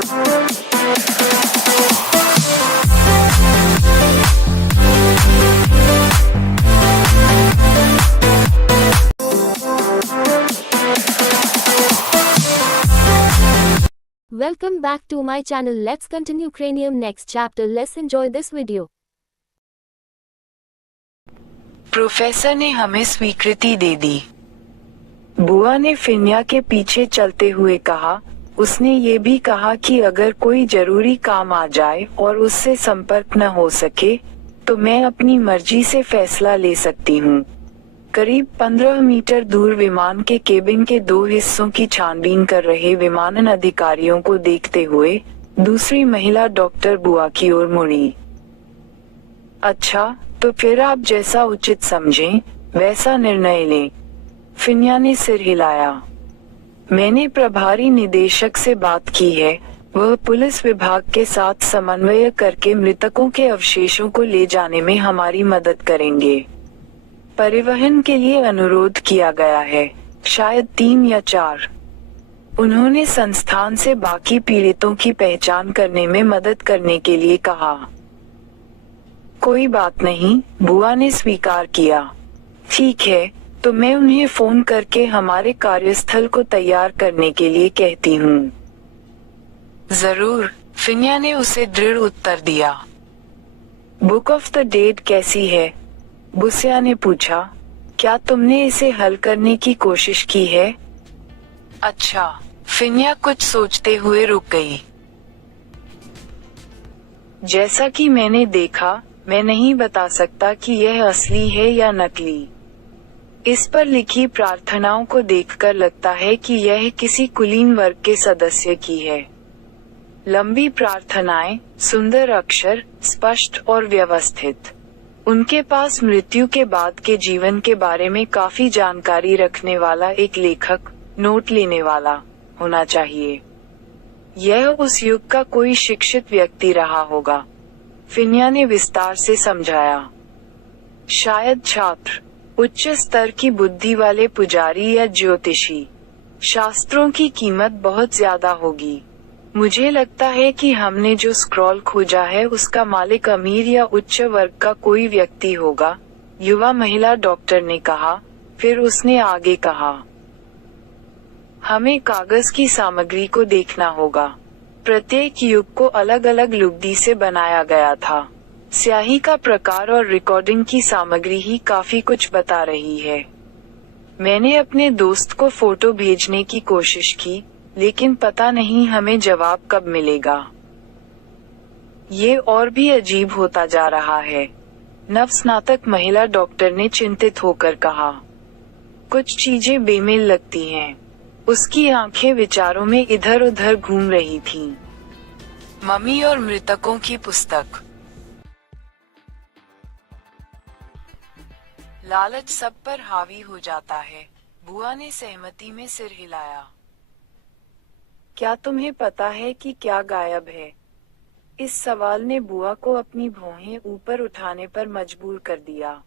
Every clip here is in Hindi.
Welcome back to my channel. Let's continue Cranium next chapter. Let's enjoy this video. Professor ने हमें स्वीकृति दे दी। बुआ ने फिन्या के पीछे चलते हुए कहा। उसने ये भी कहा कि अगर कोई जरूरी काम आ जाए और उससे संपर्क न हो सके तो मैं अपनी मर्जी से फैसला ले सकती हूँ। करीब 15 मीटर दूर विमान के केबिन के 2 हिस्सों की छानबीन कर रहे विमानन अधिकारियों को देखते हुए दूसरी महिला डॉक्टर बुआ की ओर मुड़ी। अच्छा, तो फिर आप जैसा उचित समझें वैसा निर्णय लें। फिन्या ने सिर हिलाया। मैंने प्रभारी निदेशक से बात की है, वह पुलिस विभाग के साथ समन्वय करके मृतकों के अवशेषों को ले जाने में हमारी मदद करेंगे। परिवहन के लिए अनुरोध किया गया है, शायद 3 या 4। उन्होंने संस्थान से बाकी पीड़ितों की पहचान करने में मदद करने के लिए कहा। कोई बात नहीं, बुआ ने स्वीकार किया। ठीक है, तो मैं उन्हें फोन करके हमारे कार्यस्थल को तैयार करने के लिए कहती हूँ। जरूर, फिन्या ने उसे दृढ़ उत्तर दिया। बुक ऑफ द डेड कैसी है? बुसिया ने पूछा। क्या तुमने इसे हल करने की कोशिश की है? अच्छा, फिन्या कुछ सोचते हुए रुक गई। जैसा कि मैंने देखा, मैं नहीं बता सकता कि यह असली है या नकली। इस पर लिखी प्रार्थनाओं को देखकर लगता है कि यह किसी कुलीन वर्ग के सदस्य की है। लंबी प्रार्थनाएं, सुंदर अक्षर, स्पष्ट और व्यवस्थित। उनके पास मृत्यु के बाद के जीवन के बारे में काफी जानकारी रखने वाला एक लेखक, नोट लेने वाला होना चाहिए। यह उस युग का कोई शिक्षित व्यक्ति रहा होगा, फिन्या ने विस्तार से समझाया। शायद छात्र, उच्च स्तर की बुद्धि वाले पुजारी या ज्योतिषी। शास्त्रों की कीमत बहुत ज्यादा होगी। मुझे लगता है कि हमने जो स्क्रॉल खोजा है उसका मालिक अमीर या उच्च वर्ग का कोई व्यक्ति होगा, युवा महिला डॉक्टर ने कहा। फिर उसने आगे कहा, हमें कागज की सामग्री को देखना होगा। प्रत्येक युग को अलग अलग लुगदी से बनाया गया था। स्याही का प्रकार और रिकॉर्डिंग की सामग्री ही काफी कुछ बता रही है। मैंने अपने दोस्त को फोटो भेजने की कोशिश की, लेकिन पता नहीं हमें जवाब कब मिलेगा। ये और भी अजीब होता जा रहा है, नवस्नातक महिला डॉक्टर ने चिंतित होकर कहा। कुछ चीजें बेमेल लगती हैं। उसकी आंखें विचारों में इधर उधर घूम रही थीं। मम्मी और मृतकों की पुस्तक। लालच सब पर हावी हो जाता है। बुआ ने सहमति में सिर हिलाया। क्या तुम्हें पता है कि क्या गायब है? इस सवाल ने बुआ को अपनी भौहें ऊपर उठाने पर मजबूर कर दिया।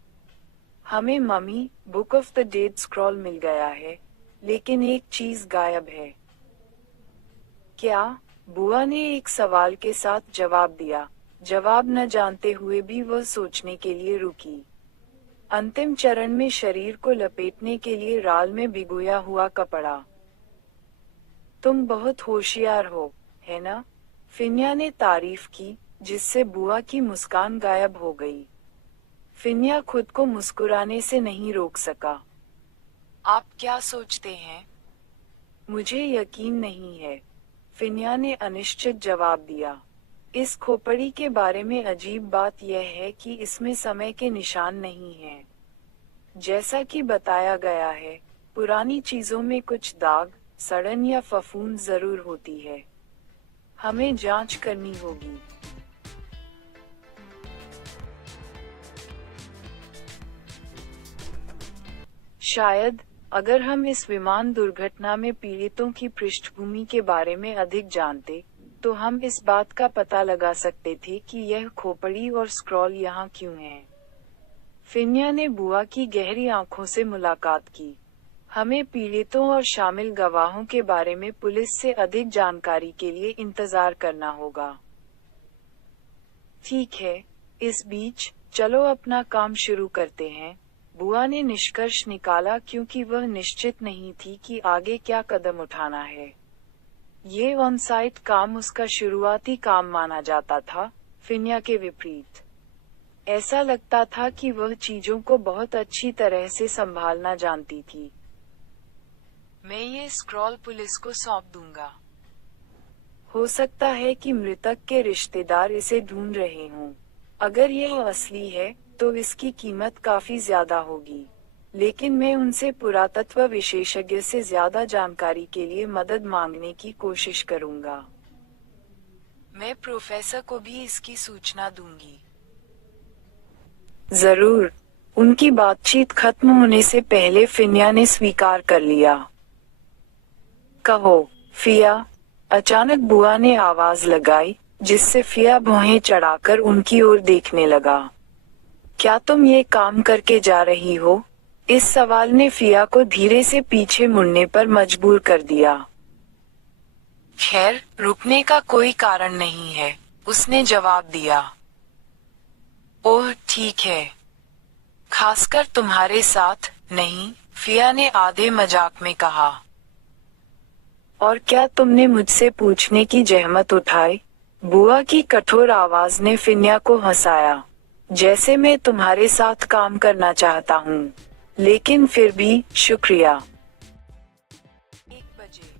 हमें mummy, book of the dead scroll मिल गया है, लेकिन एक चीज गायब है। क्या? बुआ ने एक सवाल के साथ जवाब दिया। जवाब न जानते हुए भी वह सोचने के लिए रुकी। अंतिम चरण में शरीर को लपेटने के लिए राल में भिगोया हुआ कपड़ा। तुम बहुत होशियार हो, है ना? फिन्या ने तारीफ की, जिससे बुआ की मुस्कान गायब हो गई। फिन्या खुद को मुस्कुराने से नहीं रोक सका। आप क्या सोचते हैं? मुझे यकीन नहीं है, फिन्या ने अनिश्चित जवाब दिया। इस खोपड़ी के बारे में अजीब बात यह है कि इसमें समय के निशान नहीं हैं। जैसा कि बताया गया है, पुरानी चीजों में कुछ दाग, सड़न या फफूंद जरूर होती है। हमें जांच करनी होगी। शायद, अगर हम इस विमान दुर्घटना में पीड़ितों की पृष्ठभूमि के बारे में अधिक जानते, तो हम इस बात का पता लगा सकते थे कि यह खोपड़ी और स्क्रॉल यहाँ क्यों है। फिन्या ने बुआ की गहरी आंखों से मुलाकात की। हमें पीड़ितों और शामिल गवाहों के बारे में पुलिस से अधिक जानकारी के लिए इंतजार करना होगा। ठीक है, इस बीच चलो अपना काम शुरू करते हैं, बुआ ने निष्कर्ष निकाला क्योंकि वह निश्चित नहीं थी कि आगे क्या कदम उठाना है। ये ऑन साइट काम उसका शुरुआती काम माना जाता था, फिन्या के विपरीत। ऐसा लगता था कि वह चीजों को बहुत अच्छी तरह से संभालना जानती थी। मैं ये स्क्रॉल पुलिस को सौंप दूंगा। हो सकता है कि मृतक के रिश्तेदार इसे ढूंढ रहे हों। अगर यह असली है, तो इसकी कीमत काफी ज्यादा होगी। लेकिन मैं उनसे पुरातत्व विशेषज्ञ से ज्यादा जानकारी के लिए मदद मांगने की कोशिश करूंगा। मैं प्रोफेसर को भी इसकी सूचना दूंगी। जरूर। उनकी बातचीत खत्म होने से पहले फिन्या ने स्वीकार कर लिया। कहो, फिया, अचानक बुआ ने आवाज लगाई, जिससे फिया भौहें चढ़ाकर उनकी ओर देखने लगा। क्या तुम ये काम करके जा रही हो? इस सवाल ने फिया को धीरे से पीछे मुड़ने पर मजबूर कर दिया। खैर, रुकने का कोई कारण नहीं है, उसने जवाब दिया। ओह ठीक है। खासकर तुम्हारे साथ, नहीं, फिया ने आधे मजाक में कहा। और क्या तुमने मुझसे पूछने की जहमत उठाई? बुआ की कठोर आवाज ने फिन्या को हंसाया। जैसे मैं तुम्हारे साथ काम करना चाहता हूँ, लेकिन फिर भी, शुक्रिया। 1 बजे।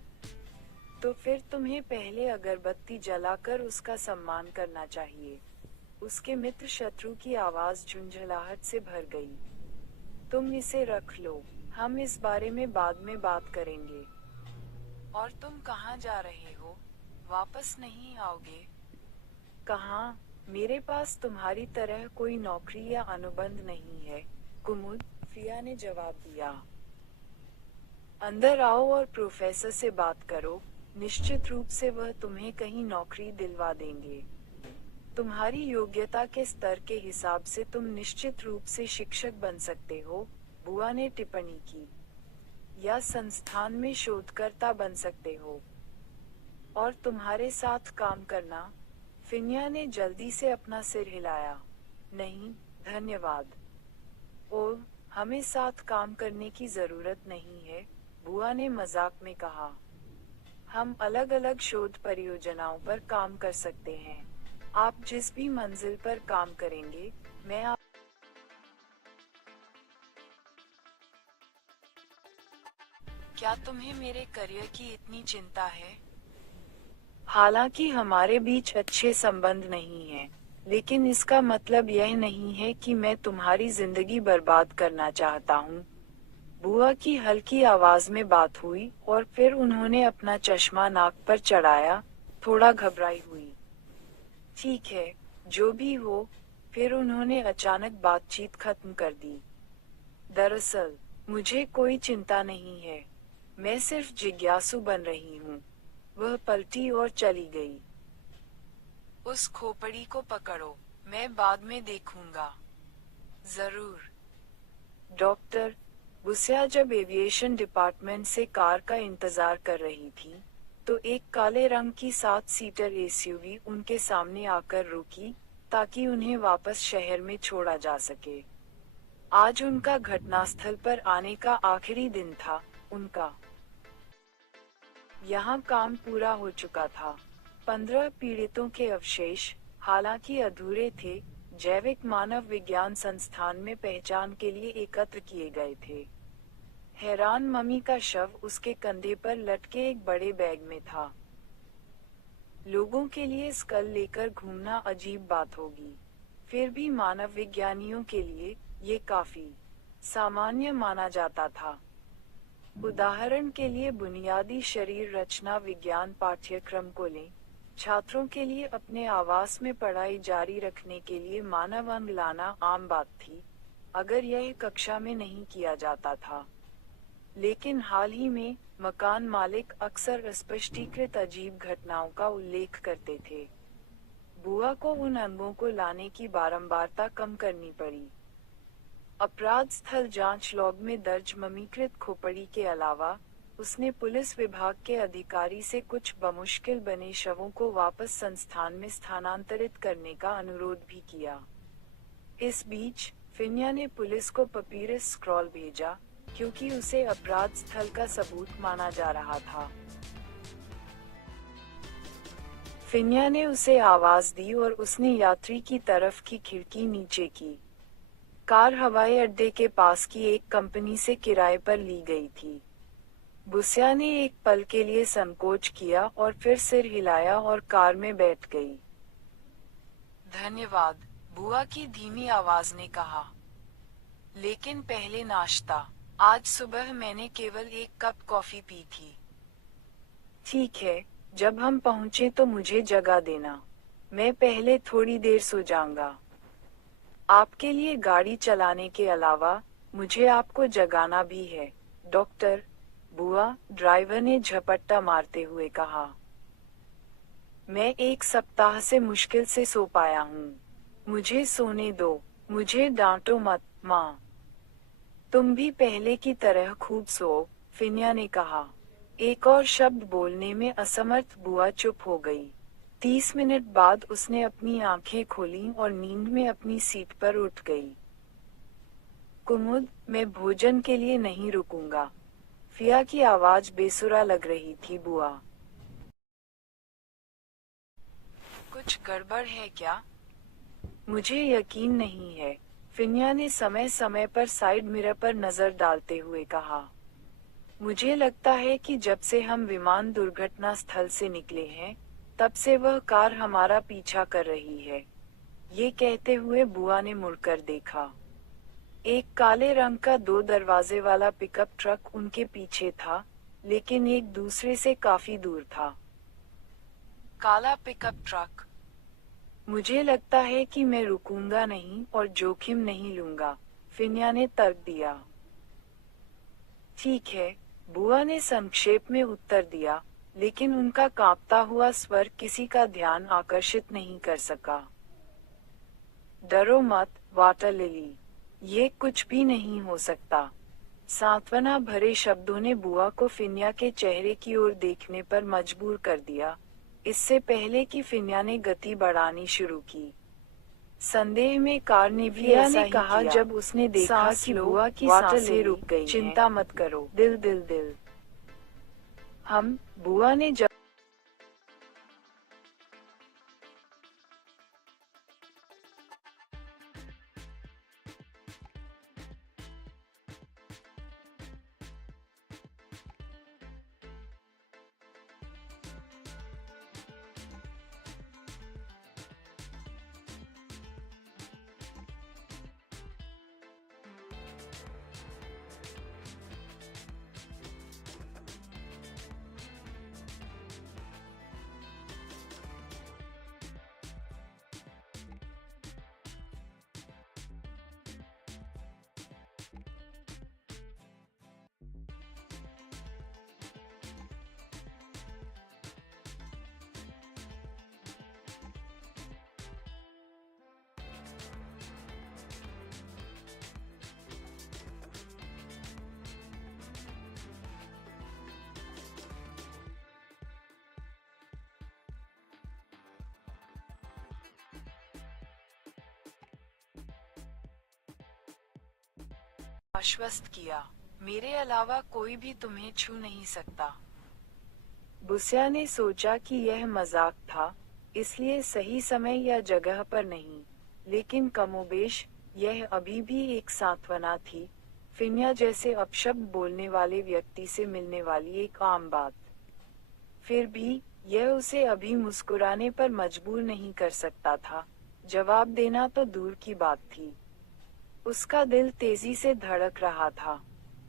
तो फिर तुम्हें पहले अगरबत्ती जलाकर उसका सम्मान करना चाहिए। उसके मित्र शत्रु की आवाज झुंझलाहट से भर गई। तुम इसे रख लो, हम इस बारे में बाद में बात करेंगे। और तुम कहाँ जा रहे हो? वापस नहीं आओगे? कहाँ? मेरे पास तुम्हारी तरह कोई नौकरी या अनुबंध नहीं है, कुमुद, फिया ने जवाब दिया। अंदर आओ और प्रोफेसर से बात करो, निश्चित रूप से वह तुम्हें कहीं नौकरी दिलवा देंगे। तुम्हारी योग्यता के स्तर के हिसाब से तुम निश्चित रूप से शिक्षक बन सकते हो, बुआ ने टिप्पणी की। या संस्थान में शोधकर्ता बन सकते हो। और तुम्हारे साथ काम करना? फिन्या ने जल्दी से अपना सिर हिलाया। नहीं, धन्यवाद। ओह, हमें साथ काम करने की जरूरत नहीं है, बुआ ने मजाक में कहा। हम अलग अलग शोध परियोजनाओं पर काम कर सकते हैं। आप जिस भी मंजिल पर काम करेंगे, मैं आप क्या तुम्हें मेरे करियर की इतनी चिंता है? हालांकि हमारे बीच अच्छे संबंध नहीं हैं, लेकिन इसका मतलब यह नहीं है कि मैं तुम्हारी जिंदगी बर्बाद करना चाहता हूँ। बुआ की हल्की आवाज में बात हुई और फिर उन्होंने अपना चश्मा नाक पर चढ़ाया, थोड़ा घबराई हुई। ठीक है, जो भी हो। फिर उन्होंने अचानक बातचीत खत्म कर दी। दरअसल, मुझे कोई चिंता नहीं है। मैं सिर्फ जिज्ञासु बन रही हूँ। वह पलटी और चली गई। उस खोपड़ी को पकड़ो, मैं बाद में देखूंगा। जरूर। डॉक्टर, बुस्या जब एविएशन डिपार्टमेंट से कार का इंतजार कर रही थी, तो एक काले रंग की 7 सीटर एसयूवी उनके सामने आकर रुकी, ताकि उन्हें वापस शहर में छोड़ा जा सके। आज उनका घटनास्थल पर आने का आखिरी दिन था। उनका यहाँ काम पूरा हो चुका था। 15 पीड़ितों के अवशेष, हालांकि अधूरे थे, जैविक मानव विज्ञान संस्थान में पहचान के लिए एकत्र किए गए थे। हैरान मम्मी का शव उसके कंधे पर लटके एक बड़े बैग में था। लोगों के लिए स्कल लेकर घूमना अजीब बात होगी, फिर भी मानव विज्ञानियों के लिए ये काफी सामान्य माना जाता था। उदाहरण के लिए बुनियादी शरीर रचना विज्ञान पाठ्यक्रम को लें। छात्रों के लिए अपने आवास में पढ़ाई जारी रखने के लिए मानव अंग लाना आम बात थी, अगर यह कक्षा में नहीं किया जाता था। लेकिन हाल ही में, मकान मालिक अक्सर स्पष्टीकृत अजीब घटनाओं का उल्लेख करते थे। बुआ को उन अंगों को लाने की बारंबारता कम करनी पड़ी। अपराध स्थल जांच लॉग में दर्ज ममीकृत खोपड़ी के अलावा उसने पुलिस विभाग के अधिकारी से कुछ बमुश्किल बने शवों को वापस संस्थान में स्थानांतरित करने का अनुरोध भी किया। इस बीच फिन्या ने पुलिस को पपीरस स्क्रॉल भेजा, क्योंकि उसे अपराध स्थल का सबूत माना जा रहा था। फिन्या ने उसे आवाज दी और उसने यात्री की तरफ की खिड़की नीचे की। कार हवाई अड्डे के पास की एक कंपनी से किराए पर ली गई थी। बुस्या ने एक पल के लिए संकोच किया और फिर सिर हिलाया और कार में बैठ गई। धन्यवाद, बुआ की धीमी आवाज ने कहा। लेकिन पहले नाश्ता। आज सुबह मैंने केवल एक कप कॉफी पी थी। ठीक है, जब हम पहुंचे तो मुझे जगा देना। मैं पहले थोड़ी देर सो जाऊंगा। आपके लिए गाड़ी चलाने के अलावा मुझे आपको जगाना भी है, डॉक्टर, बुआ, ड्राइवर ने झपट्टा मारते हुए कहा। मैं एक सप्ताह से मुश्किल से सो पाया हूँ। मुझे सोने दो, मुझे डांटो मत, माँ। तुम भी पहले की तरह खूब सो, फिन्या ने कहा। एक और शब्द बोलने में असमर्थ बुआ चुप हो गई। 30 मिनट बाद उसने अपनी आंखें खोलीं और नींद में अपनी सीट पर उठ गई। कुमुद, मैं भोजन के लिए नहीं रुकूंगा। फिया की आवाज बेसुरा लग रही थी। बुआ, कुछ गड़बड़ है क्या? मुझे यकीन नहीं है, फिन्या ने समय समय पर साइड मिरर पर नजर डालते हुए कहा। मुझे लगता है कि जब से हम विमान दुर्घटना स्थल से निकले हैं, तब से वह कार हमारा पीछा कर रही है। ये कहते हुए बुआ ने मुड़कर देखा। एक काले रंग का 2 दरवाजे वाला पिकअप ट्रक उनके पीछे था, लेकिन एक दूसरे से काफी दूर था। काला पिकअप ट्रक। मुझे लगता है कि मैं रुकूंगा नहीं और जोखिम नहीं लूंगा, फिन्या ने तर्क दिया। ठीक है, बुआ ने संक्षेप में उत्तर दिया, लेकिन उनका कांपता हुआ स्वर किसी का ध्यान आकर्षित नहीं कर सका। डरो मत, वाटर लिली। ये कुछ भी नहीं हो सकता। सांत्वना भरे शब्दों ने बुआ को फिन्या के चेहरे की ओर देखने पर मजबूर कर दिया, इससे पहले कि फिन्या ने गति बढ़ानी शुरू की। संदेह में कार ने भी ऐसा ही कहा जब उसने देखा कि बुआ की सांसें रुक गई। चिंता मत करो, दिल दिल दिल। बुआ ने जब आश्वस्त किया, मेरे अलावा कोई भी तुम्हें छू नहीं सकता। बुस्या ने सोचा कि यह मजाक था, इसलिए सही समय या जगह पर नहीं, लेकिन कमोबेश यह अभी भी एक सांत्वना थी, फिन्या जैसे अपशब्द बोलने वाले व्यक्ति से मिलने वाली एक आम बात। फिर भी यह उसे अभी मुस्कुराने पर मजबूर नहीं कर सकता था, जवाब देना तो दूर की बात थी। उसका दिल तेजी से धड़क रहा था।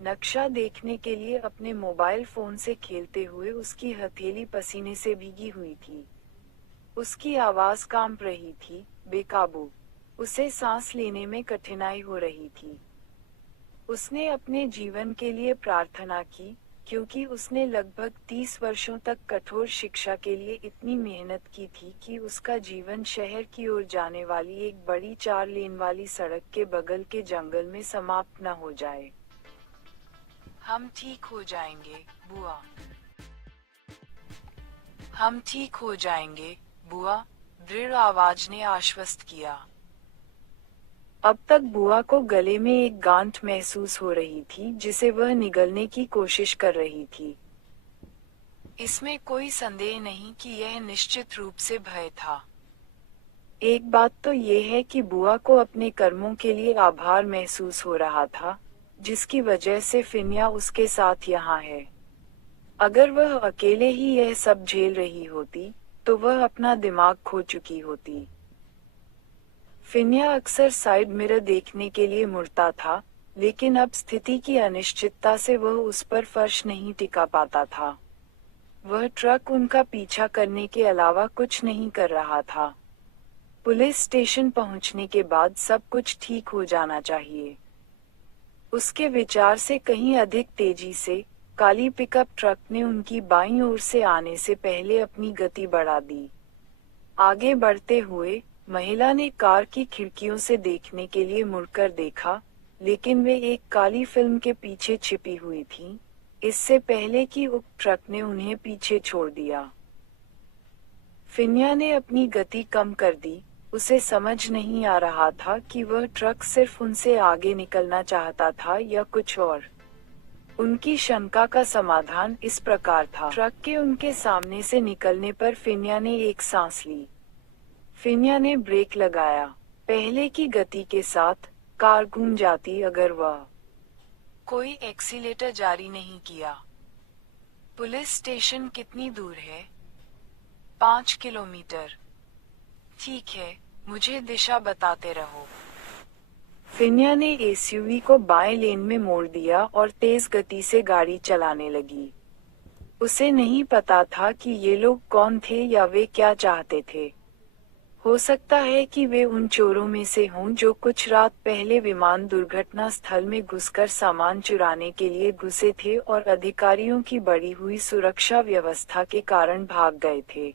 नक्शा देखने के लिए अपने मोबाइल फोन से खेलते हुए उसकी हथेली पसीने से भीगी हुई थी। उसकी आवाज कांप रही थी, बेकाबू। उसे सांस लेने में कठिनाई हो रही थी। उसने अपने जीवन के लिए प्रार्थना की, क्योंकि उसने लगभग 30 वर्षों तक कठोर शिक्षा के लिए इतनी मेहनत की थी कि उसका जीवन शहर की ओर जाने वाली एक बड़ी 4 लेन वाली सड़क के बगल के जंगल में समाप्त न हो जाए। हम ठीक हो जाएंगे, बुआ। हम ठीक हो जाएंगे, बुआ, दृढ़ आवाज ने आश्वस्त किया। अब तक बुआ को गले में एक गांठ महसूस हो रही थी जिसे वह निगलने की कोशिश कर रही थी। इसमें कोई संदेह नहीं कि यह निश्चित रूप से भय था। एक बात तो ये है कि बुआ को अपने कर्मों के लिए आभार महसूस हो रहा था, जिसकी वजह से फिनिया उसके साथ यहाँ है। अगर वह अकेले ही यह सब झेल रही होती, तो वह अपना दिमाग खो चुकी होती। फिनिया अक्सर साइड मिरर देखने के लिए मुड़ता था, लेकिन अब स्थिति की अनिश्चितता से वह उस पर फर्श नहीं टिका पाता था। वह ट्रक उनका पीछा करने के अलावा कुछ नहीं कर रहा था। पुलिस स्टेशन पहुंचने के बाद सब कुछ ठीक हो जाना चाहिए। उसके विचार से कहीं अधिक तेजी से, काली पिकअप ट्रक ने उनकी बाईं ओर से आने से पहले अपनी गति बढ़ा दी। आगे बढ़ते हुए, महिला ने कार की खिड़कियों से देखने के लिए मुड़कर देखा, लेकिन वे एक काली फिल्म के पीछे छिपी हुई थीं, इससे पहले कि उक्त ट्रक ने उन्हें पीछे छोड़ दिया। फिनिया ने अपनी गति कम कर दी। उसे समझ नहीं आ रहा था कि वह ट्रक सिर्फ उनसे आगे निकलना चाहता था या कुछ और। उनकी शंका का समाधान इस प्रकार था। ट्रक के उनके सामने से निकलने पर फिनिया ने एक सांस ली। फिनिया ने ब्रेक लगाया। पहले की गति के साथ कार घूम जाती अगर वह कोई एक्सीलेटर जारी नहीं किया। पुलिस स्टेशन कितनी दूर है? 5 किलोमीटर। ठीक है, मुझे दिशा बताते रहो। फिनिया ने एसयूवी को बाएं लेन में मोड़ दिया और तेज गति से गाड़ी चलाने लगी। उसे नहीं पता था कि ये लोग कौन थे या वे क्या चाहते थे। हो सकता है कि वे उन चोरों में से हों जो कुछ रात पहले विमान दुर्घटना स्थल में घुसकर सामान चुराने के लिए घुसे थे और अधिकारियों की बढ़ी हुई सुरक्षा व्यवस्था के कारण भाग गए थे।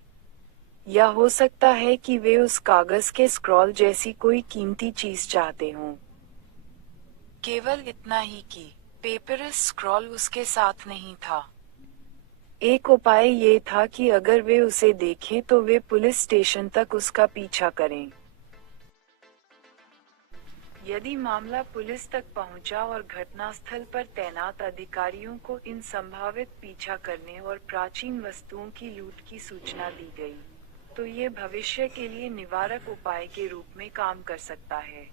या हो सकता है कि वे उस कागज के स्क्रॉल जैसी कोई कीमती चीज चाहते हों। केवल इतना ही कि पेपरस स्क्रॉल उसके साथ नहीं था। एक उपाय ये था कि अगर वे उसे देखें तो वे पुलिस स्टेशन तक उसका पीछा करें। यदि मामला पुलिस तक पहुंचा और घटनास्थल पर तैनात अधिकारियों को इन संभावित पीछा करने और प्राचीन वस्तुओं की लूट की सूचना दी गई, तो ये भविष्य के लिए निवारक उपाय के रूप में काम कर सकता है।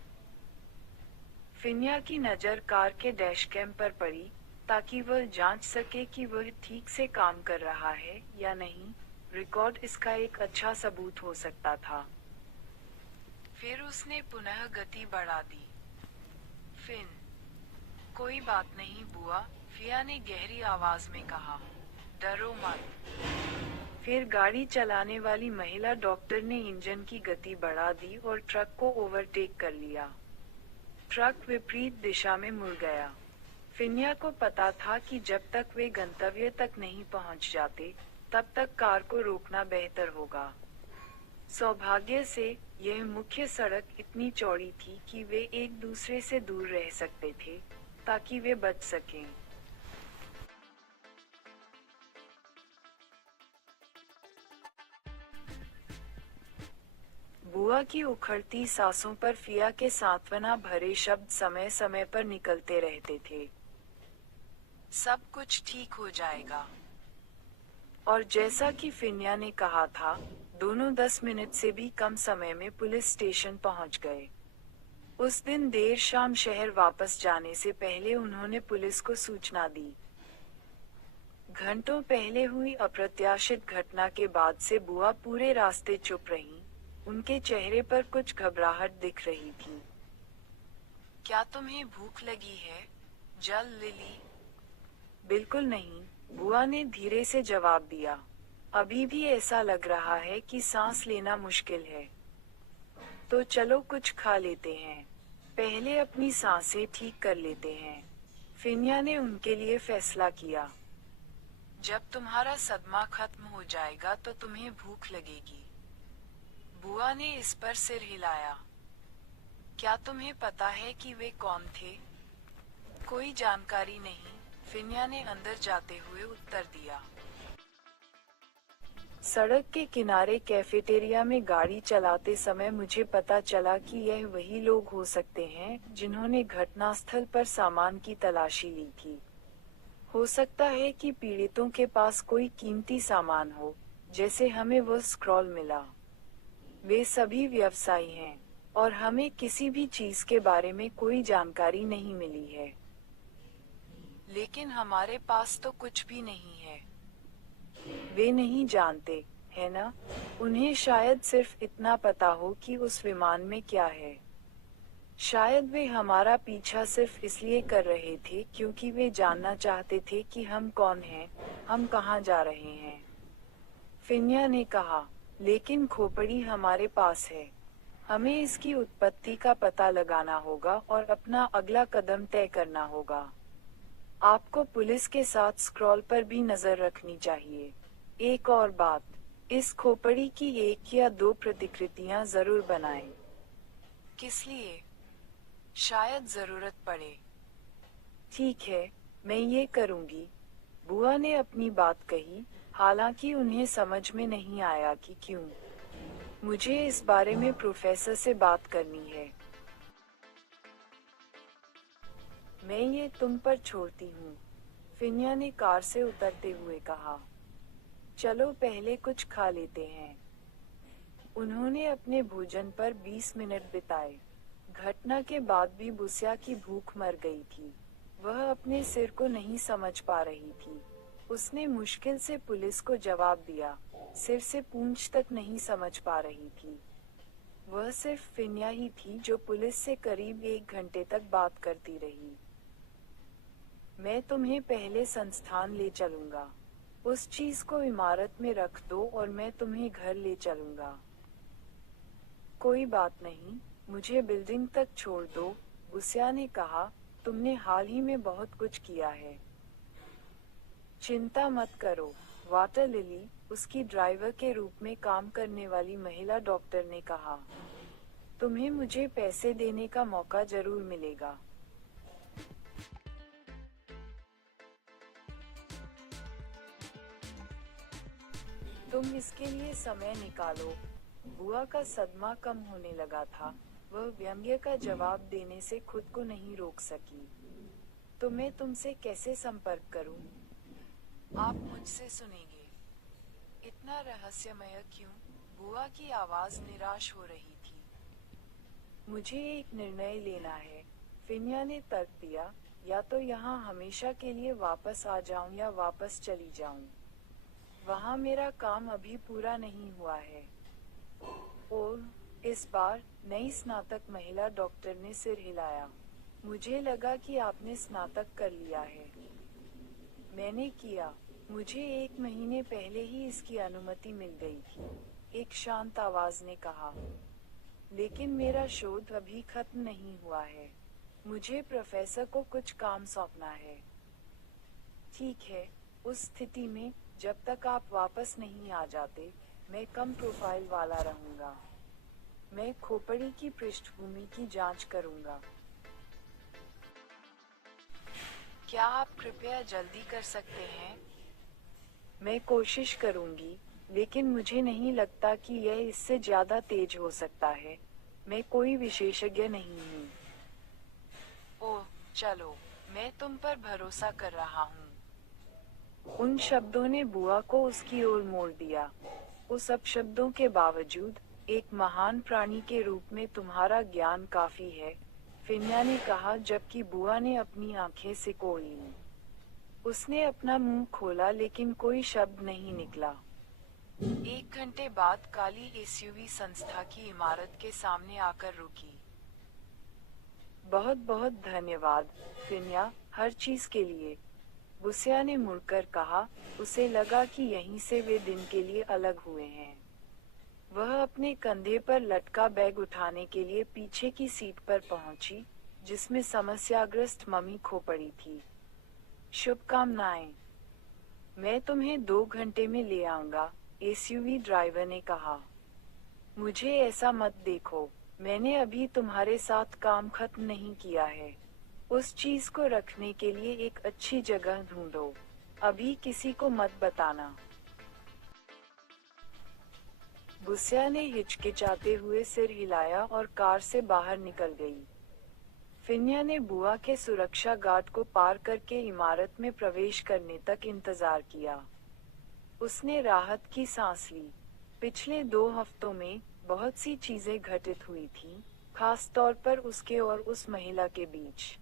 फिनिया की नज़र कार के डैशकैम पर पड़ी, ताकि वह जांच सके कि वह ठीक से काम कर रहा है या नहीं। रिकॉर्ड इसका एक अच्छा सबूत हो सकता था। फिर उसने पुनः गति बढ़ा दी। फिन, कोई बात नहीं बुआ, फिया ने गहरी आवाज में कहा। डरो मत। फिर गाड़ी चलाने वाली महिला डॉक्टर ने इंजन की गति बढ़ा दी और ट्रक को ओवरटेक कर लिया। ट्रक विपरीत दिशा में मुड़ गया। फिनिया को पता था कि जब तक वे गंतव्य तक नहीं पहुंच जाते, तब तक कार को रोकना बेहतर होगा। सौभाग्य से, यह मुख्य सड़क इतनी चौड़ी थी कि वे एक दूसरे से दूर रह सकते थे, ताकि वे बच सकें। बुआ की उखड़ती सांसों पर फिया के सांत्वना भरे शब्द समय समय पर निकलते रहते थे। सब कुछ ठीक हो जाएगा। और जैसा कि फिनिया ने कहा था, दोनों 10 मिनट से भी कम समय में पुलिस स्टेशन पहुंच गए। उस दिन देर शाम शहर वापस जाने से पहले उन्होंने पुलिस को सूचना दी। घंटों पहले हुई अप्रत्याशित घटना के बाद से बुआ पूरे रास्ते चुप रहीं। उनके चेहरे पर कुछ घबराहट दिख रही थी। क्या तुम्हें भूख लगी है, जल लिली? बिल्कुल नहीं, बुआ ने धीरे से जवाब दिया। अभी भी ऐसा लग रहा है कि सांस लेना मुश्किल है। तो चलो कुछ खा लेते हैं। पहले अपनी सांसें ठीक कर लेते हैं। फिनिया ने उनके लिए फैसला किया। जब तुम्हारा सदमा खत्म हो जाएगा तो तुम्हें भूख लगेगी। बुआ ने इस पर सिर हिलाया। क्या तुम्हें पता है कि वे कौन थे? कोई जानकारी नहीं, फिन्या ने अंदर जाते हुए उत्तर दिया। सड़क के किनारे कैफेटेरिया में गाड़ी चलाते समय मुझे पता चला कि यह वही लोग हो सकते हैं जिन्होंने घटनास्थल पर सामान की तलाशी ली थी। हो सकता है कि पीड़ितों के पास कोई कीमती सामान हो, जैसे हमें वो स्क्रॉल मिला। वे सभी व्यवसायी हैं, और हमें किसी भी चीज के बारे में कोई जानकारी नहीं मिली है। लेकिन हमारे पास तो कुछ भी नहीं है। वे नहीं जानते, है ना? उन्हें शायद सिर्फ इतना पता हो कि उस विमान में क्या है। शायद वे हमारा पीछा सिर्फ इसलिए कर रहे थे क्योंकि वे जानना चाहते थे कि हम कौन हैं, हम कहाँ जा रहे हैं। फिन्या ने कहा, लेकिन खोपड़ी हमारे पास है। हमें इसकी उत्पत्ति का पता लगाना होगा और अपना अगला कदम तय करना होगा। आपको पुलिस के साथ स्क्रॉल पर भी नजर रखनी चाहिए। एक और बात, इस खोपड़ी की 1 या 2 प्रतिकृतियां जरूर बनाएं। किस लिए? शायद जरूरत पड़े। ठीक है, मैं ये करूंगी, बुआ ने अपनी बात कही, हालांकि उन्हें समझ में नहीं आया कि क्यों। मुझे इस बारे में प्रोफेसर से बात करनी है। मैं ये तुम पर छोड़ती हूँ, फिन्या ने कार से उतरते हुए कहा। चलो पहले कुछ खा लेते हैं। उन्होंने अपने भोजन पर 20 मिनट बिताए। घटना के बाद भी बुस्या की भूख मर गई थी। वह अपने सिर को नहीं समझ पा रही थी। उसने मुश्किल से पुलिस को जवाब दिया, सिर से पूंछ तक नहीं समझ पा रही थी। वह सिर्फ फिन्या ही थी जो पुलिस से करीब 1 घंटे तक बात करती रही। मैं तुम्हें पहले संस्थान ले चलूंगा। उस चीज को इमारत में रख दो और मैं तुम्हें घर ले चलूंगा। कोई बात नहीं, मुझे बिल्डिंग तक छोड़ दो, बुस्या ने कहा, तुमने हाल ही में बहुत कुछ किया है। चिंता मत करो, वाटर लिली, उसकी ड्राइवर के रूप में काम करने वाली महिला डॉक्टर ने कहा। तुम्हें मुझे पैसे देने का मौका जरूर मिलेगा। तुम इसके लिए समय निकालो। बुआ का सदमा कम होने लगा था। वह व्यंग्य का जवाब देने से खुद को नहीं रोक सकी। तो मैं तुमसे कैसे संपर्क करूं? आप मुझसे सुनेंगे। इतना रहस्यमय क्यों? बुआ की आवाज निराश हो रही थी। मुझे एक निर्णय लेना है, फिन्या ने तर्क दिया, या तो यहाँ हमेशा के लिए वापस आ जाऊं या वापस चली जाऊं। वहाँ मेरा काम अभी पूरा नहीं हुआ है। और इस बार नई स्नातक महिला डॉक्टर ने सिर हिलाया। मुझे लगा कि आपने स्नातक कर लिया है। मैंने किया। मुझे 1 महीने पहले ही इसकी अनुमति मिल गई थी, एक शांत आवाज ने कहा। लेकिन मेरा शोध अभी खत्म नहीं हुआ है। मुझे प्रोफेसर को कुछ काम सौंपना है। ठीक है, उस स्थिति में, जब तक आप वापस नहीं आ जाते, मैं कम प्रोफाइल वाला रहूंगा। मैं खोपड़ी की पृष्ठभूमि की जांच करूंगा। क्या आप कृपया जल्दी कर सकते हैं? मैं कोशिश करूंगी, लेकिन मुझे नहीं लगता कि यह इससे ज्यादा तेज हो सकता है। मैं कोई विशेषज्ञ नहीं हूँ। ओह, चलो, मैं तुम पर भरोसा कर रहा हूँ। उन शब्दों ने बुआ को उसकी ओर मोड़ दिया। उस अपशब्दों के बावजूद, एक महान प्राणी के रूप में तुम्हारा ज्ञान काफी है, फिन्या ने कहा जबकि बुआ ने अपनी आंखें सिकोड़ लीं। उसने अपना मुंह खोला लेकिन कोई शब्द नहीं निकला। 1 घंटे बाद काली एसयूवी संस्था की इमारत के सामने आकर रुकी। बहुत बहुत धन्यवाद, फिन्या, हर चीज के लिए, बुस्या ने मुड़कर कहा। उसे लगा कि यहीं से वे दिन के लिए अलग हुए हैं। वह अपने कंधे पर लटका बैग उठाने के लिए पीछे की सीट पर पहुंची, जिसमें समस्याग्रस्त मम्मी खोपड़ी थी। शुभकामनाएं। मैं तुम्हें 2 घंटे में ले आऊंगा, एसयूवी ड्राइवर ने कहा। मुझे ऐसा मत देखो, मैंने अभी तुम्हारे साथ काम खत्म नहीं किया है। उस चीज को रखने के लिए एक अच्छी जगह ढूंढो। अभी किसी को मत बताना। बुस्या ने हिचकिचाते हुए सिर हिलाया और कार से बाहर निकल गई। फिन्या ने बुआ के सुरक्षा गार्ड को पार करके इमारत में प्रवेश करने तक इंतजार किया। उसने राहत की सांस ली। पिछले 2 हफ्तों में बहुत सी चीजें घटित हुई थीं, खास तौर पर उसके और उस महिला के बीच।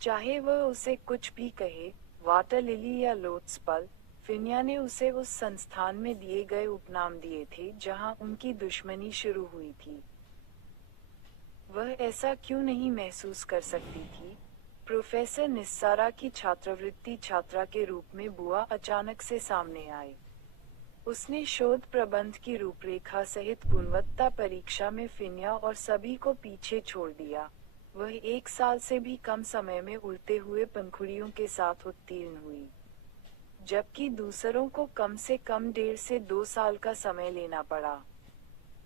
चाहे वह उसे कुछ भी कहे, वाटर लिली या लोटसपल, फिन्या ने उसे उस संस्थान में दिए गए उपनाम दिए थे जहां उनकी दुश्मनी शुरू हुई थी। वह ऐसा क्यों नहीं महसूस कर सकती थी? प्रोफेसर निस्सारा की छात्रवृत्ति छात्रा के रूप में बुआ अचानक से सामने आए। उसने शोध प्रबंध की रूपरेखा सहित गुणवत्ता परीक्षा में फिन्या और सभी को पीछे छोड़ दिया। वह 1 साल से भी कम समय में उड़ते हुए पंखुड़ियों के साथ उत्तीर्ण हुई, जबकि दूसरों को कम से कम 1.5 से 2 साल का समय लेना पड़ा।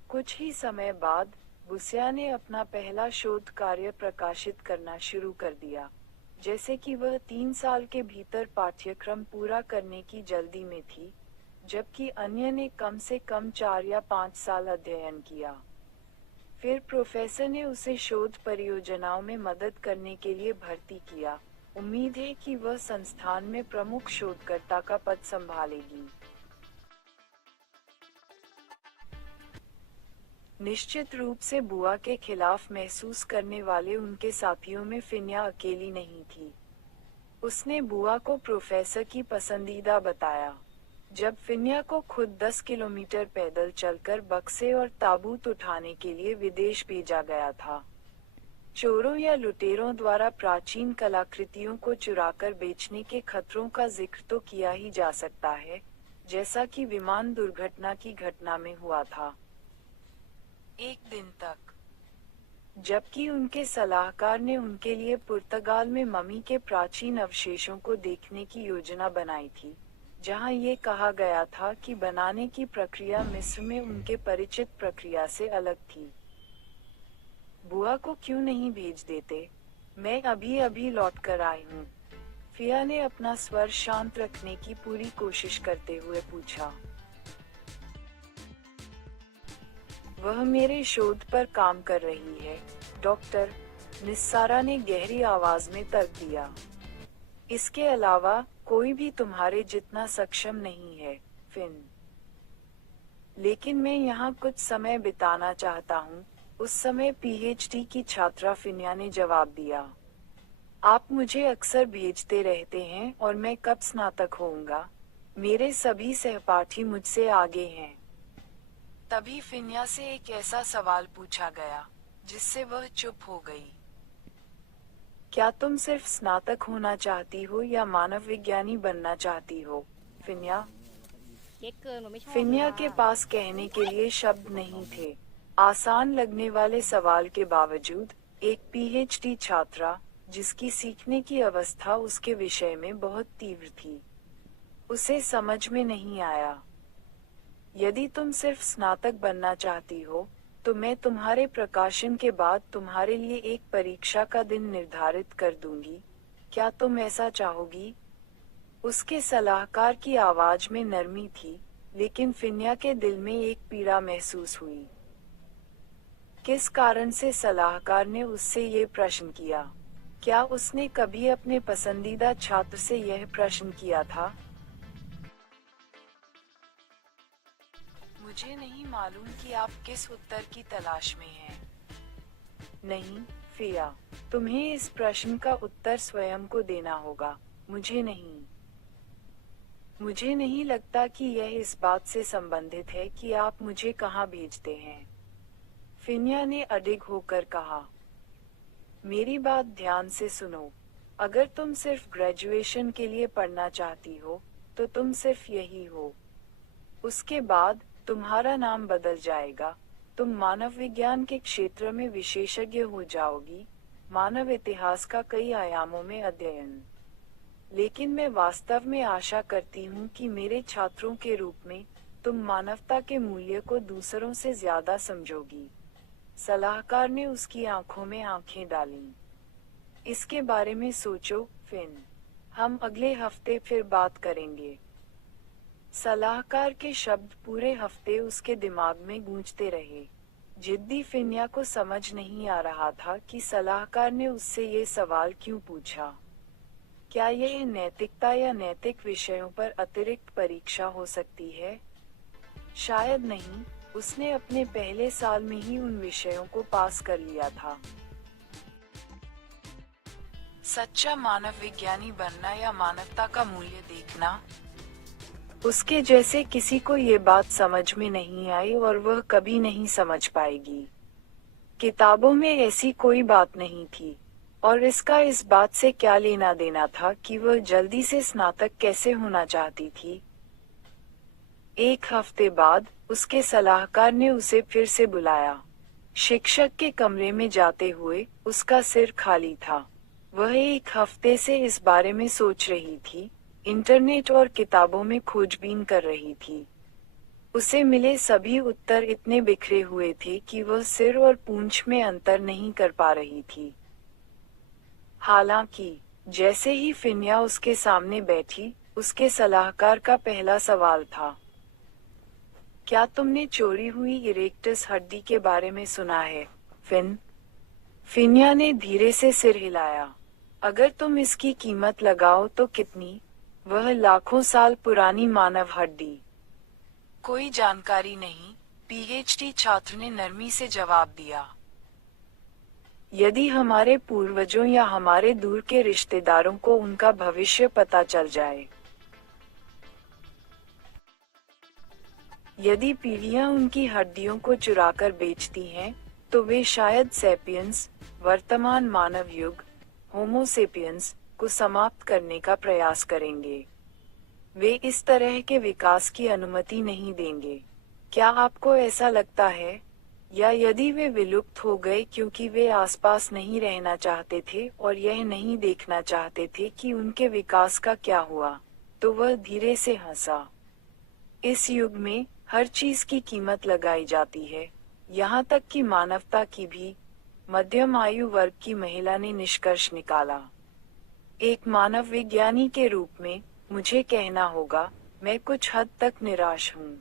कुछ ही समय बाद बुस्या ने अपना पहला शोध कार्य प्रकाशित करना शुरू कर दिया, जैसे कि वह 3 साल के भीतर पाठ्यक्रम पूरा करने की जल्दी में थी, जबकि अन्य ने कम से कम 4 या 5 साल अध्ययन किया। फिर प्रोफेसर ने उसे शोध परियोजनाओं में मदद करने के लिए भर्ती किया। उम्मीद है कि वह संस्थान में प्रमुख शोधकर्ता का पद संभालेगी। निश्चित रूप से बुआ के खिलाफ महसूस करने वाले उनके साथियों में फिन्या अकेली नहीं थी। उसने बुआ को प्रोफेसर की पसंदीदा बताया। जब फिन्या को खुद 10 किलोमीटर पैदल चलकर बक्से और ताबूत उठाने के लिए विदेश भेजा गया था। चोरों या लुटेरों द्वारा प्राचीन कलाकृतियों को चुराकर बेचने के खतरों का जिक्र तो किया ही जा सकता है, जैसा कि विमान दुर्घटना की घटना में हुआ था। एक दिन तक, जबकि उनके सलाहकार ने उनके लिए पुर्तगाल में ममी के प्राचीन अवशेषों को देखने की योजना बनाई थी, जहां ये कहा गया था कि बनाने की प्रक्रिया मिस्र में उनके परिचित प्रक्रिया से अलग थी। बुआ को क्यों नहीं भेज देते? मैं अभी अभी लौट कर आई हूँ। फिया ने अपना स्वर शांत रखने की पूरी कोशिश करते हुए पूछा। वह मेरे शोध पर काम कर रही है, डॉक्टर, निस्सारा ने गहरी आवाज में तर्क दिया। इसके अलावा कोई भी तुम्हारे जितना सक्षम नहीं है, फिन। लेकिन मैं यहाँ कुछ समय बिताना चाहता हूँ, उस समय पीएचडी की छात्रा फिन्या ने जवाब दिया। आप मुझे अक्सर भेजते रहते हैं और मैं कब स्नातक होऊंगा? मेरे सभी सहपाठी मुझसे आगे हैं। तभी फिन्या से एक ऐसा सवाल पूछा गया, जिससे वह चुप हो गई। क्या तुम सिर्फ स्नातक होना चाहती हो या मानव विज्ञानी बनना चाहती हो, फिन्या? फिन्या के पास कहने के लिए शब्द नहीं थे। आसान लगने वाले सवाल के बावजूद, एक पीएचडी छात्रा, जिसकी सीखने की अवस्था उसके विषय में बहुत तीव्र थी, उसे समझ में नहीं आया। यदि तुम सिर्फ स्नातक बनना चाहती हो, तो मैं तुम्हारे प्रकाशन के बाद तुम्हारे लिए एक परीक्षा का दिन निर्धारित कर दूंगी। क्या तुम ऐसा चाहोगी? उसके सलाहकार की आवाज में नरमी थी, लेकिन फिन्या के दिल में एक पीड़ा महसूस हुई। किस कारण से सलाहकार ने उससे ये प्रश्न किया? क्या उसने कभी अपने पसंदीदा छात्र से यह प्रश्न किया था? मुझे नहीं मालूम कि आप किस उत्तर की तलाश में हैं। नहीं, फिया, तुम्हें इस प्रश्न का उत्तर स्वयं को देना होगा, मुझे नहीं। मुझे नहीं लगता कि यह इस बात से संबंधित है कि आप मुझे कहाँ भेजते हैं, फिन्या ने अडिग होकर कहा। मेरी बात ध्यान से सुनो। अगर तुम सिर्फ ग्रेजुएशन के लिए पढ़ना चाहती हो, तो तुम सिर्फ यही हो। उसके बाद तुम्हारा नाम बदल जाएगा। तुम मानव विज्ञान के क्षेत्र में विशेषज्ञ हो जाओगी, मानव इतिहास का कई आयामों में अध्ययन। लेकिन मैं वास्तव में आशा करती हूँ कि मेरे छात्रों के रूप में तुम मानवता के मूल्य को दूसरों से ज्यादा समझोगी। सलाहकार ने उसकी आंखों में आंखें डालीं। इसके बारे में सोचो, फिन। हम अगले हफ्ते फिर बात करेंगे। सलाहकार के शब्द पूरे हफ्ते उसके दिमाग में गूंजते रहे। जिद्दी फिन्या को समझ नहीं आ रहा था कि सलाहकार ने उससे ये सवाल क्यों पूछा। क्या यह नैतिकता या नैतिक विषयों पर अतिरिक्त परीक्षा हो सकती है? शायद नहीं, उसने अपने पहले साल में ही उन विषयों को पास कर लिया था। सच्चा मानव विज्ञानी बनना या मानवता का मूल्य देखना। उसके जैसे किसी को ये बात समझ में नहीं आई और वह कभी नहीं समझ पाएगी। किताबों में ऐसी कोई बात नहीं थी, और इसका इस बात से क्या लेना देना था कि वह जल्दी से स्नातक कैसे होना चाहती थी। एक हफ्ते बाद उसके सलाहकार ने उसे फिर से बुलाया। शिक्षक के कमरे में जाते हुए उसका सिर खाली था। वह एक हफ्ते से इस बारे में सोच रही थी, इंटरनेट और किताबों में खोजबीन कर रही थी। उसे मिले सभी उत्तर इतने बिखरे हुए थे कि वह सिर और पूंछ में अंतर नहीं कर पा रही थी। हालांकि जैसे ही फिन्या उसके सामने बैठी, उसके सलाहकार का पहला सवाल था, क्या तुमने चोरी हुई इरेक्टस हड्डी के बारे में सुना है, फिन? फिन्या ने धीरे से सिर हिलाया। अगर तुम इसकी कीमत लगाओ तो कितनी? वह लाखों साल पुरानी मानव हड्डी। कोई जानकारी नहीं, पीएचडी छात्र ने नरमी से जवाब दिया। यदि हमारे पूर्वजों या हमारे दूर के रिश्तेदारों को उनका भविष्य पता चल जाए, यदि पीढ़ियां उनकी हड्डियों को चुराकर बेचती हैं, तो वे शायद सेपियंस, वर्तमान मानव युग, होमोसेपियंस को समाप्त करने का प्रयास करेंगे। वे इस तरह के विकास की अनुमति नहीं देंगे। क्या आपको ऐसा लगता है? या यदि वे विलुप्त हो गए क्योंकि वे आसपास नहीं रहना चाहते थे और यह नहीं देखना चाहते थे कि उनके विकास का क्या हुआ, तो वह धीरे से हंसा। इस युग में हर चीज की कीमत लगाई जाती है, यहाँ तक कि मानवता की भी, मध्यम आयु वर्ग की महिला ने निष्कर्ष निकाला। एक मानव विज्ञानी के रूप में मुझे कहना होगा, मैं कुछ हद तक निराश हूँ।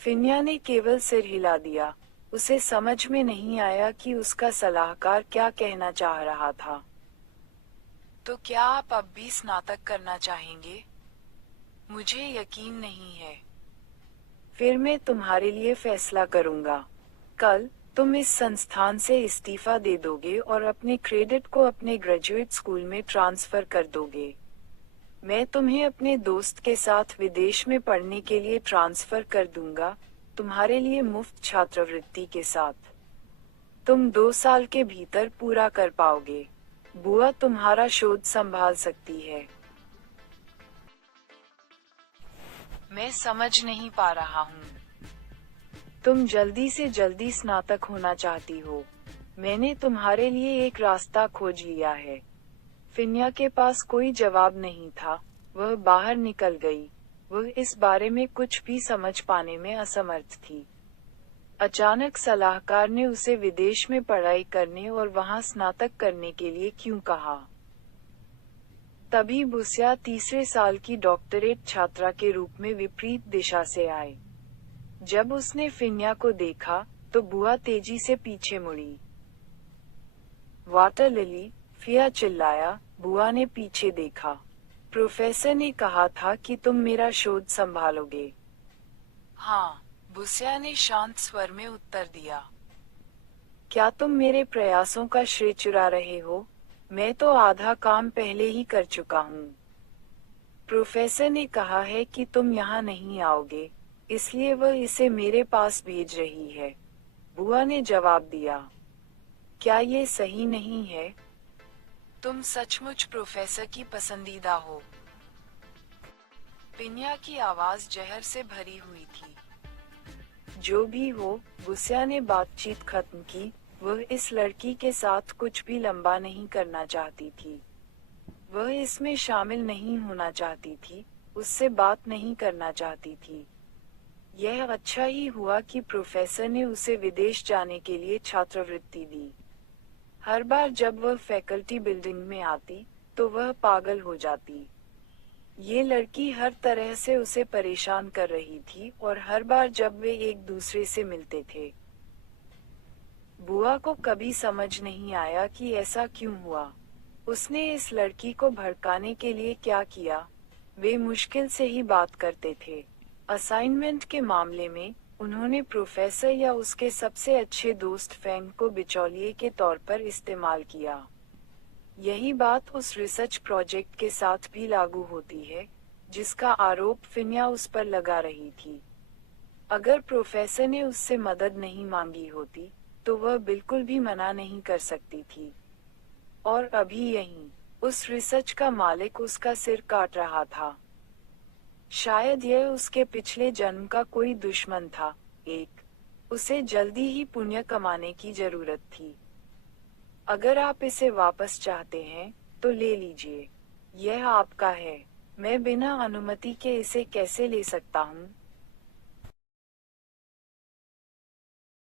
फिन्या ने केवल सिर हिला दिया। उसे समझ में नहीं आया कि उसका सलाहकार क्या कहना चाह रहा था। तो क्या आप अब भी स्नातक करना चाहेंगे? मुझे यकीन नहीं है। फिर मैं तुम्हारे लिए फैसला करूंगा। कल तुम इस संस्थान से इस्तीफा दे दोगे और अपने क्रेडिट को अपने ग्रेजुएट स्कूल में ट्रांसफर कर दोगे। मैं तुम्हें अपने दोस्त के साथ विदेश में पढ़ने के लिए ट्रांसफर कर दूंगा, तुम्हारे लिए मुफ्त छात्रवृत्ति के साथ। तुम 2 साल के भीतर पूरा कर पाओगे। बुआ तुम्हारा शोध संभाल सकती है। मैं समझ नहीं पा रहा हूँ। तुम जल्दी से जल्दी स्नातक होना चाहती हो। मैंने तुम्हारे लिए एक रास्ता खोज लिया है। फिन्या के पास कोई जवाब नहीं था। वह बाहर निकल गई। वह इस बारे में कुछ भी समझ पाने में असमर्थ थी। अचानक सलाहकार ने उसे विदेश में पढ़ाई करने और वहां स्नातक करने के लिए क्यों कहा। तभी बुस्या तीसरे साल की डॉक्टरेट छात्रा के रूप में विपरीत दिशा से आए। जब उसने फिन्या को देखा, तो बुआ तेजी से पीछे मुड़ी। वाटर लिली, फिया चिल्लाया। बुआ ने पीछे देखा। प्रोफेसर ने कहा था कि तुम मेरा शोध संभालोगे। हाँ, बुस्या ने शांत स्वर में उत्तर दिया। क्या तुम मेरे प्रयासों का श्रेय चुरा रहे हो? मैं तो आधा काम पहले ही कर चुका हूँ। प्रोफेसर ने कहा है कि तुम यहाँ नहीं आओगे, इसलिए वह इसे मेरे पास भेज रही है। बुआ ने जवाब दिया। क्या ये सही नहीं है? तुम सचमुच प्रोफेसर की पसंदीदा हो। पिन्या की आवाज जहर से भरी हुई थी। जो भी हो, बुस्या ने बातचीत खत्म की। वह इस लड़की के साथ कुछ भी लंबा नहीं करना चाहती थी। वह इसमें शामिल नहीं होना चाहती थी, उससे बात नहीं करना चाहती थी। यह अच्छा ही हुआ कि प्रोफेसर ने उसे विदेश जाने के लिए छात्रवृत्ति दी। हर बार जब वह फैकल्टी बिल्डिंग में आती, तो वह पागल हो जाती। ये लड़की हर तरह से उसे परेशान कर रही थी और हर बार जब वे एक दूसरे से मिलते थे, बुआ को कभी समझ नहीं आया कि ऐसा क्यों हुआ। उसने इस लड़की को भड़काने के लिए क्या किया? वे मुश्किल से ही बात करते थे। असाइनमेंट के मामले में, उन्होंने प्रोफेसर या उसके सबसे अच्छे दोस्त फैंग को बिचौलिए के तौर पर इस्तेमाल किया। यही बात उस रिसर्च प्रोजेक्ट के साथ भी लागू होती है, जिसका आरोप फिन्या उस पर लगा रही थी। अगर प्रोफेसर ने उससे मदद नहीं मांगी होती, तो वह बिल्कुल भी मना नहीं कर सकती थी। और अभी यहीं, उस रिसर्च का मालिक उसका सिर काट रहा था। शायद यह उसके पिछले जन्म का कोई दुश्मन था। उसे जल्दी ही पुण्य कमाने की जरूरत थी। अगर आप इसे वापस चाहते हैं, तो ले लीजिए। यह आपका है। मैं बिना अनुमति के इसे कैसे ले सकता हूँ?